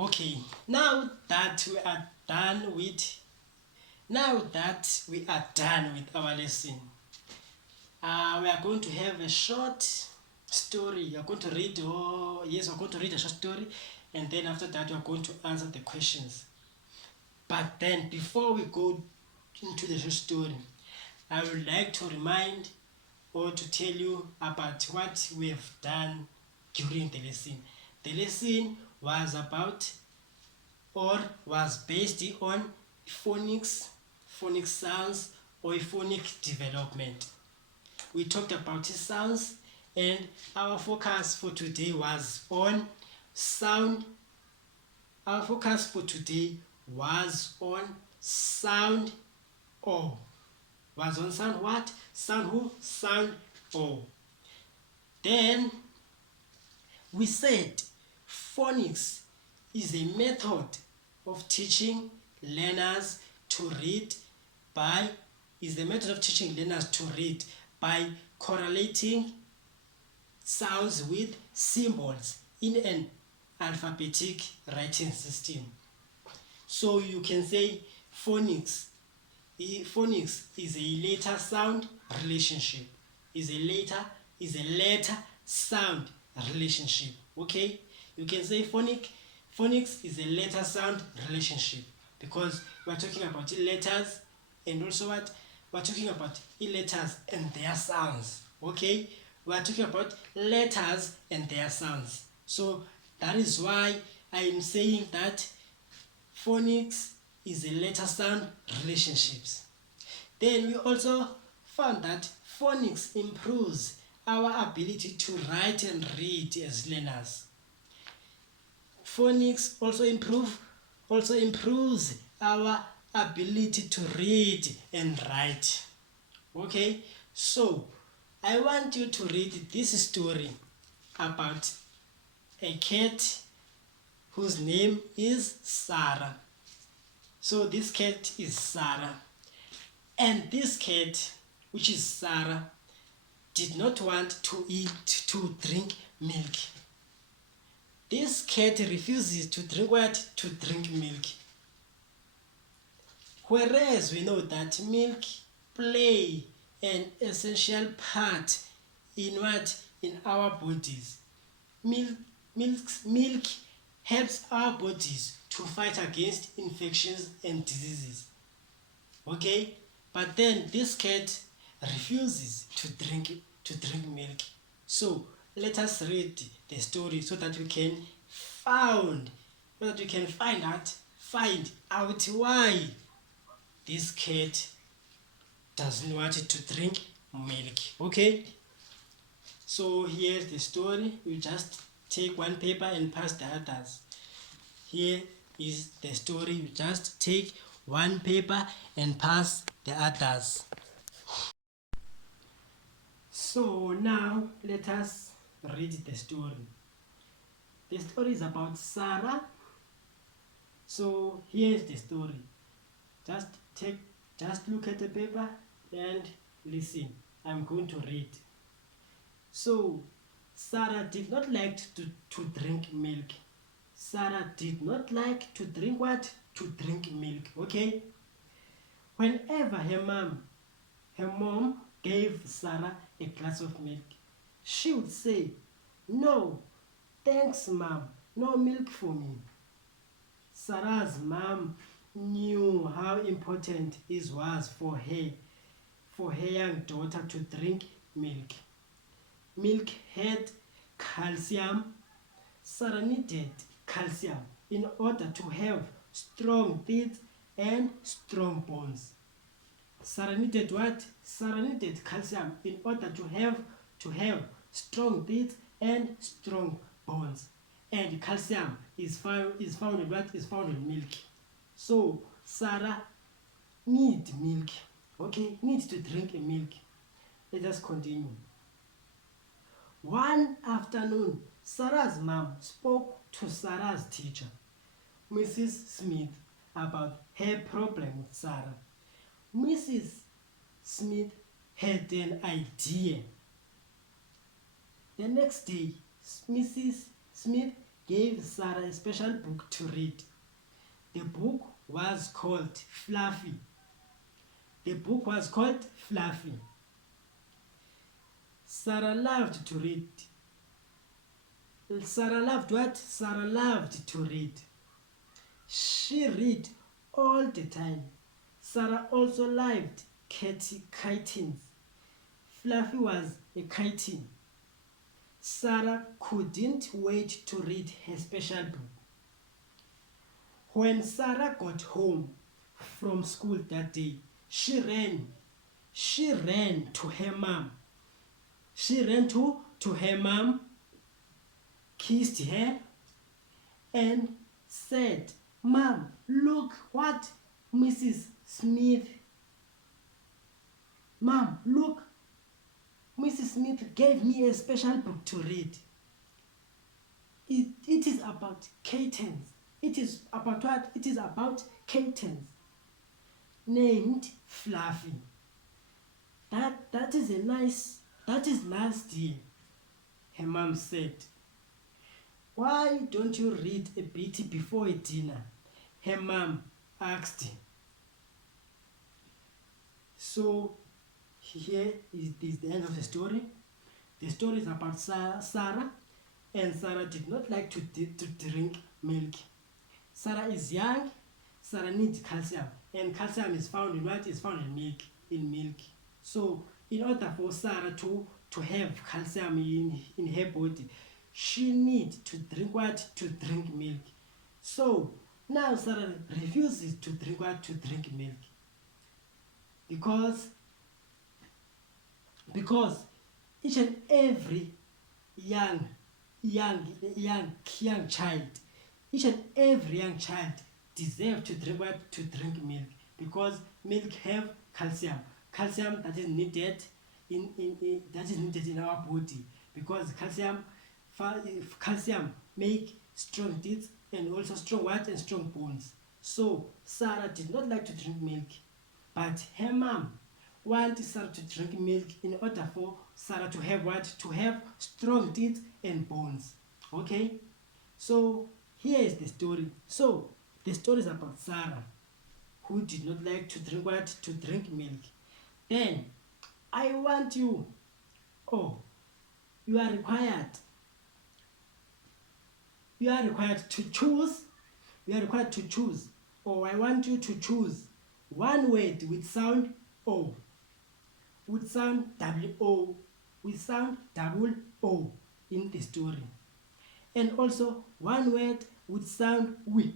Okay, now that we are done with our lesson, we are going to have a short story. You're going to read, we're going to read a short story, and then after that, we are going to answer the questions. But then, before we go into the short story, I would like to remind or to tell you about what we have done during the lesson. The lesson was about or was based on phonics sounds or phonic development. We talked about sounds, and our focus for today was on sound. Our focus for today was on sound O. Was on sound what? Sound who? Sound O. Then we said phonics is a method of teaching learners to read by correlating sounds with symbols in an alphabetic writing system. So you can say phonics is a letter sound relationship. Is a letter sound relationship. Okay? You can say phonics is a letter sound relationship because we're talking about letters and also what? We're talking about letters and their sounds. Okay? We're talking about letters and their sounds. So that is why I am saying that phonics is a letter sound relationships. Then we also found that phonics improves our ability to write and read as learners. Phonics also improves our ability to read and write. Okay, so I want you to read this story about a cat whose name is Sarah. So this cat is Sarah, and this cat, which is Sarah, did not want to drink milk. This cat refuses to drink what? To drink milk. Whereas we know that milk play an essential part in what? In our bodies. Milk helps our bodies to fight against infections and diseases. Okay? But then this cat refuses to drink milk. So let us read the story so that we can find out why this cat doesn't want to drink milk. Okay? So here's the story. You just take one paper and pass the others. Here is the story. You just take one paper and pass the others. So now let us read the story. The story is about Sarah. So here's the story. Just look at the paper and listen. I'm going to read. So Sarah did not like to drink milk. Sarah did not like to drink what? To drink milk. Okay? Whenever her mom gave Sarah a glass of milk, she would say, "No, thanks, Mom. No milk for me." Sarah's mom knew how important it was for her young daughter to drink milk. Milk had calcium. Sarah needed calcium in order to have strong teeth and strong bones. Sarah needed what? Sarah needed calcium in order to have strong teeth and strong bones. And calcium is found in what? Is found in milk. So Sarah needs milk. Okay, needs to drink milk. Let us continue. One afternoon, Sarah's mom spoke to Sarah's teacher, Mrs. Smith, about her problem with Sarah. Mrs. Smith had an idea. The next day, Mrs. Smith gave Sarah a special book to read. The book was called Fluffy. The book was called Fluffy. Sarah loved to read. Sarah loved what? Sarah loved to read. She read all the time. Sarah also liked kittens. Fluffy was a kitten. Sarah couldn't wait to read her special book. When Sarah got home from school that day, she ran to her mom. She ran to her mom, kissed her, and said, "Mom, look what Mrs. Smith. Mom, look, Mrs. Smith gave me a special book to read. It is about kittens. It is about what? It is about kittens named Fluffy. That is nice, dear," her mom said. "Why don't you read a bit before dinner?" her mom asked. So here is the end of the story. The story is about Sarah, and Sarah did not like to drink milk. Sarah is young. Sarah needs calcium, and calcium is found in what? Is found in milk. So in order for Sarah to have calcium in her body, she needs to drink what? To drink milk. So now Sarah refuses to drink what? To drink milk. Because each and every young child, each and every young child deserves to drink what? To drink milk, because milk have calcium that is needed in our body, because calcium make strong teeth and also strong what? And strong bones. So Sarah did not like to drink milk, but her mom wanted Sarah to drink milk in order for Sarah to have what? To have strong teeth and bones. Okay, so here is the story. So the story is about Sarah, who did not like to drink what? To drink milk. Then I want you, you are required to choose. Or I want you to choose one word with sound O, with sound W-O, with sound double O in the story. And also one word with sound with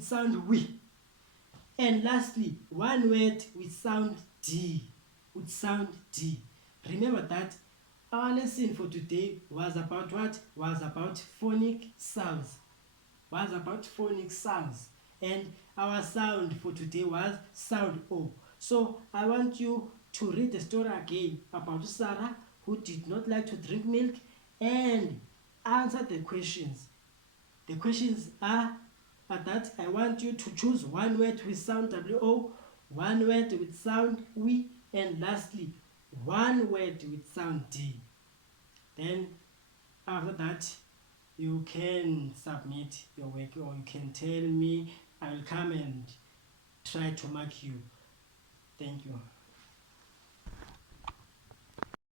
sound we. And lastly, one word with sound D, Remember that our lesson for today was about what? Was about phonic sounds. And our sound for today was sound O. So I want you to read the story again about Sarah, who did not like to drink milk, and answer the questions. The questions are that I want you to choose one word with sound W-O, one word with sound we, and lastly, one word with sound D. Then after that, you can submit your work, or you can tell me. I will come and try to mark you. Thank you.